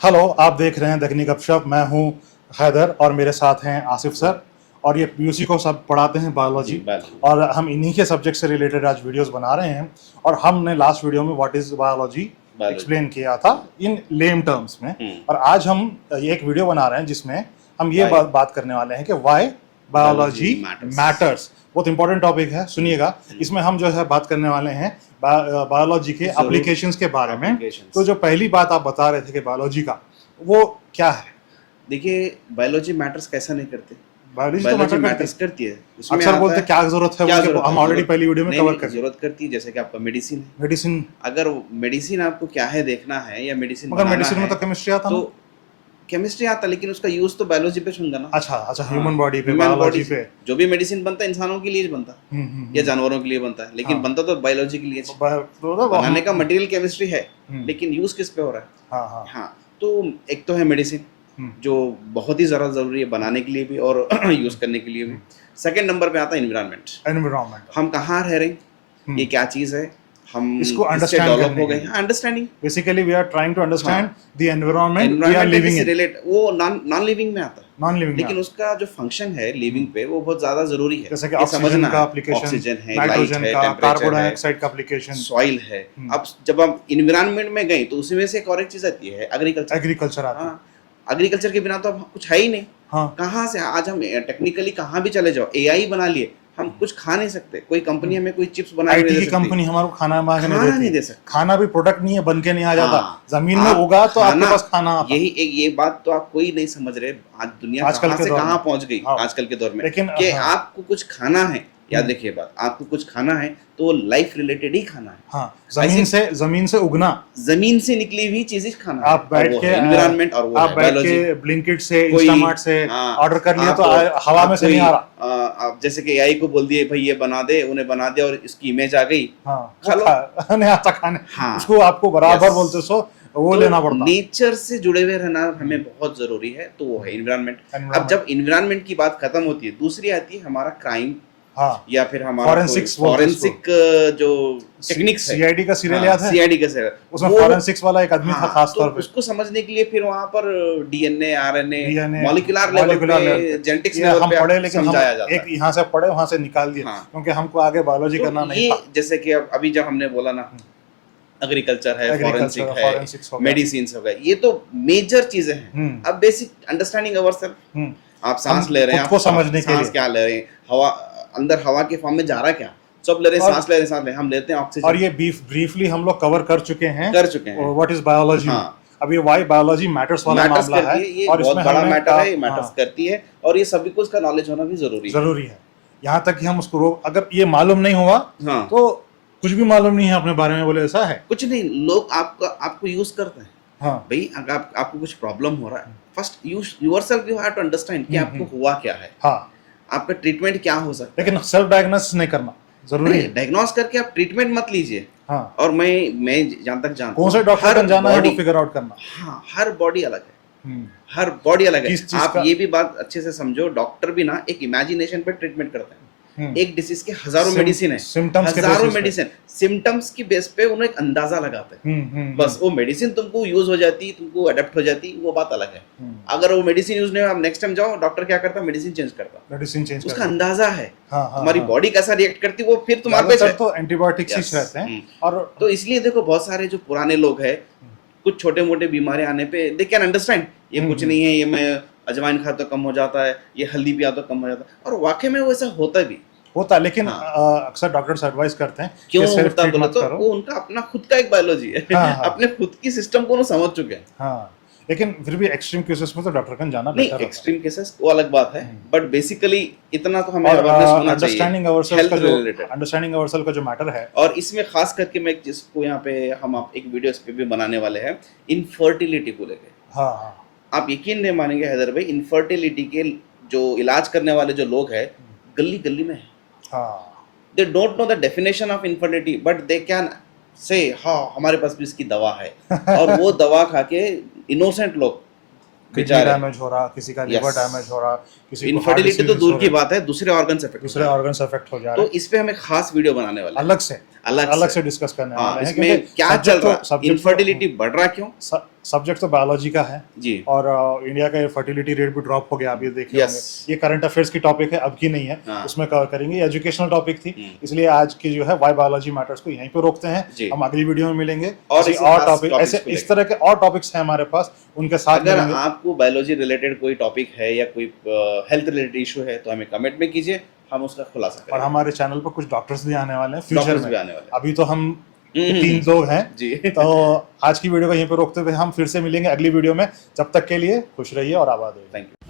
Hello, आप देख रहे हैं दखनी गपशप। मैं हूं हैदर और मेरे साथ हैं आसिफ सर। और ये पीयूसी को सब पढ़ाते हैं बायोलॉजी, और हम इन्हीं के सब्जेक्ट से रिलेटेड आज वीडियोस बना रहे हैं। और हमने लास्ट वीडियो में व्हाट इज बायोलॉजी एक्सप्लेन किया था इन लेम टर्म्स में। और आज हम ये एक वीडियो बना रहे हैं जिसमें हम ये बात करने वाले हैं कि व्हाई बायोलॉजी मैटर्स। बहुत इंपॉर्टेंट टॉपिक है, सुनिएगा। इसमें हम जो है बात करने वाले हैं बायोलॉजी के एप्लीकेशंस के बारे में। तो जो पहली बात आप बता रहे थे कि बायोलॉजी का, वो क्या है? देखिए, बायोलॉजी मैटर्स कैसा नहीं करते, बायोलॉजी तो मैटर्स करती है। उसमें अक्सर बोलते हैं क्या जरूरत है, वो हम ऑलरेडी पहली वीडियो में कवर कर जरूरत करती है। जैसे कि आपका मेडिसिन है, मेडिसिन। अगर मेडिसिन आपको क्या है देखना है या मेडिसिन मगर मेडिसिन में तो केमिस्ट्री आता तो केमिस्ट्री आता, लेकिन उसका यूज तो बायोलॉजी पे होगा ना। अच्छा, ह्यूमन बॉडी पे, बायोलॉजी पे। जो भी मेडिसिन बनता है इंसानों के लिए बनता है या जानवरों के लिए बनता है, लेकिन बनता तो बायोलॉजी के लिए। बनाने का मटेरियल केमिस्ट्री है, लेकिन यूज किस पे हो रहा है? हाँ, तो एक तो है मेडिसिन जो बहुत ही ज़्यादा ज़रूरी है बनाने के लिए भी और यूज करने के लिए भी। सेकंड नंबर पे आता है एनवायरनमेंट। हम कहाँ रह रहे हैं, ये क्या चीज़ है, हम इसको अंडरस्टैंड डेवलप हो गए। Understanding, basically we are trying to understand the environment we are living in. वो नॉन लिविंग में आता है, नॉन लिविंग, लेकिन उसका जो फंक्शन है लिविंग पे वो बहुत ज्यादा जरूरी है। जैसे कि ऑक्सीजन का एप्लीकेशन, ऑक्सीजन है, नाइट्रोजन लाइट का, है, कार्बन डाइऑक्साइड का एप्लीकेशन, सॉइल है। अब जब हम एनवायरनमेंट में गए तो उसी में से एक और एक चीज आती है, एग्रीकल्चर आता है। एग्रीकल्चर के बिना तो अब कुछ है ही नहीं। कहाँ से आज हम टेक्निकली कहाँ भी चले जाओ, एआई बना लिए, हम कुछ खा नहीं सकते। कोई कंपनी हमें कोई चिप्स बना आईटी की कंपनी हमारे को खाना नहीं दे सकती। खाना भी प्रोडक्ट नहीं है, बन के नहीं आ जाता। जमीन में उगा तो आपके पास खाना आता। ये बात तो आप कोई नहीं समझ रहे। आज दुनिया कहाँ से कहाँ पहुंच गई आजकल के दौर में, कि आपको कुछ खाना है। याद रखिए बात, आपको कुछ खाना है तो लाइफ रिलेटेड ही खाना है। हाँ, जमीन से उगना, जमीन से निकली हुई चीजें खाना। आप बैठ के एनवायरनमेंट और वो आप बैठ के ब्लिंकिट से, इंस्टामार्ट से ऑर्डर कर लिया तो हवा में से नहीं आ रहा। आप जैसे कि एआई को बोल दिए भाई ये बना दे, उन्हें बना दे और इसकी इमेज आ गई, नहीं आता खाने। उसको आपको बराबर बोलते सो वो लेना पड़ता। नेचर से जुड़े हुए रहना हमें बहुत जरूरी है, तो वो है एनवायरनमेंट। अब जब एनवायरनमेंट की बात खत्म होती है, दूसरी आती है हमारा क्राइम, या फिर हमारा फॉरेंसिक जो टेक्निक्स है। सीआईडी का सीरियल याद है? सीआईडी का सीरियल, उसमें फॉरेंसिक्स वाला एक आदमी था खास तौर पे। उसको समझने के लिए फिर वहां पर डीएनए, आरएनए, मॉलिक्यूलर लेवल पे, जेनेटिक्स लेवल पे पढ़े, लेकिन समझाया जाता है। एक यहाँ से पढ़े, वहां से निकाल दिया, क्योंकि हमको आगे बायोलॉजी करना नहीं था। जैसे कि अभी जब हमने बोला ना, एग्रीकल्चर है, फॉरेंसिक है, मेडिसिन हो गए, ये तो मेजर चीजें हैं। अब बेसिक अंडरस्टैंडिंग अवरसेल्फ, आप सांस ले रहे हैं, आपको समझने के लिए क्या ले रहे हैं, हवा अंदर हवा के फॉर्म में जा रहा है, क्या सब ले रहे हैं, सांस ले रहे हैं, हम लेते हैं ऑक्सीजन। और ये ब्रीफली हम लोग कवर कर चुके हैं व्हाट इज बायोलॉजी। अब ये व्हाई बायोलॉजी मैटर्स वाला मामला है, और इसमें बड़ा मैटर है, मैटर्स करती है, और ये सभी को इसका नॉलेज होना भी जरूरी है। यहाँ तक कि हम उसको अगर ये मालूम नहीं हुआ तो कुछ भी मालूम नहीं है अपने बारे में, बोले ऐसा है कुछ नहीं। लोग आपको यूज करते हैं। भाई अगर आपको कुछ प्रॉब्लम हो रहा है, first yourself you have to understand कि आपको हुआ क्या है, आपका ट्रीटमेंट क्या हो सकता है। लेकिन सेल्फ डायग्नोसिस नहीं करना जरूरी है। डायग्नोस करके आप ट्रीटमेंट मत लीजिए। और मैं जहाँ तक जानता हूँ, कौन से डॉक्टर का जाना है वो फिगर आउट करना। हर बॉडी अलग है, हर बॉडी अलग है। आप ये भी बात अच्छे से समझो, डॉक्टर भी ना एक इमेजिनेशन पे ट्रीटमेंट करते हैं। एक डिसीज के हजारों मेडिसिन है, हजारों मेडिसिन, सिम्टम्स की बेस पे उन्हें एक अंदाजा लगाते हैं। बस वो मेडिसिन तुमको यूज हो जाती, तुमको अडेप्ट हो जाती, वो बात अलग है। अगर वो मेडिसिन यूज नहीं हो, आप नेक्स्ट टाइम जाओ, डॉक्टर क्या करता है, मेडिसिन चेंज करता, उसका अंदाजा है तुम्हारी बॉडी कैसा रिएक्ट करती, वो फिर तुम्हारे पे तो एंटीबायोटिक्स ही रहते हैं। और तो इसलिए देखो, बहुत सारे जो पुराने लोग हैं, कुछ छोटे मोटे बीमारी आने पे दे कैन अंडरस्टैंड, ये कुछ नहीं है, ये मैं अजवाइन खाता तो कम हो जाता है, ये हल्दी पिया तो कम हो जाता है, और वाकई में वो ऐसा होता है। लेकिन अक्सर डॉक्टर्स एडवाइस करते हैं क्यों होता है, तो वो उनका अपना खुद का एक बायोलॉजी है। अपने खुद की सिस्टम को समझ चुके हैं। लेकिन फिर भी एक्सट्रीम केसेस में तो डॉक्टर का जाना बेहतर है। एक्सट्रीम केसेस वो अलग बात है, बट बेसिकली इतना तो हमें अवेयरनेस होना चाहिए। अंडरस्टैंडिंग अवरसेल्फ का जो मैटर है, और इसमें खास करके मैं जिसको यहाँ पे हम एक वीडियो इस पे भी बनाने वाले हैं, इनफर्टिलिटी को लेके। आप यकीन नहीं मानेंगे हैदर भाई, इनफर्टिलिटी के जो इलाज करने वाले जो लोग हैं, गली गली में है। They don't know the definition of infertility, but they can say, हाँ हमारे पास भी इसकी दवा है। और वो दवा खा के इनोसेंट लोग किडनी डैमेज हो रहा, किसी का लिवर डैमेज हो रहा, किसी को इनफर्टिलिटी तो दूर की बात है, दूसरे ऑर्गन्स अफेक्ट हो जा रहे हैं। तो इस पे हमें खास वीडियो बनाने वाले अलग से डिस्कस करने वाले हैं। इसमें क्या चल रहा है, इनफर्टिलिटी बढ़ रहा क्यों, सब्जेक्ट तो बायोलॉजी का है जी, और इंडिया का फर्टिलिटी रेट भी ड्रॉप हो गया, आप ये देखे Yes. होंगे। ये करंट अफेयर्स की टॉपिक है, अब की नहीं है, हाँ। उसमें कवर करेंगे। एजुकेशनल टॉपिक थी, इसलिए आज की जो है वाई बायोलॉजी मैटर्स को यहीं पे रोकते हैं। हम अगली वीडियो में मिलेंगे और किसी और टॉपिक, ऐसे इस तरह के और टॉपिक्स हैं हमारे पास, उनके साथ अगर मिलेंगे। आपको बायोलॉजी रिलेटेड कोई टॉपिक है या कोई हेल्थ रिलेटेड इशू है तो हमें कमेंट में कीजिए, हम उसका खुलासा करेंगे। और हमारे चैनल पर कुछ डॉक्टर्स भी आने वाले हैं फ्यूचर में, भी आने वाले। अभी तो हम 3 लोग हैं जी। तो आज की वीडियो को यहीं पे रोकते हुए हम फिर से मिलेंगे अगली वीडियो में। जब तक के लिए खुश रहिए और आबाद रहिए। Thank you.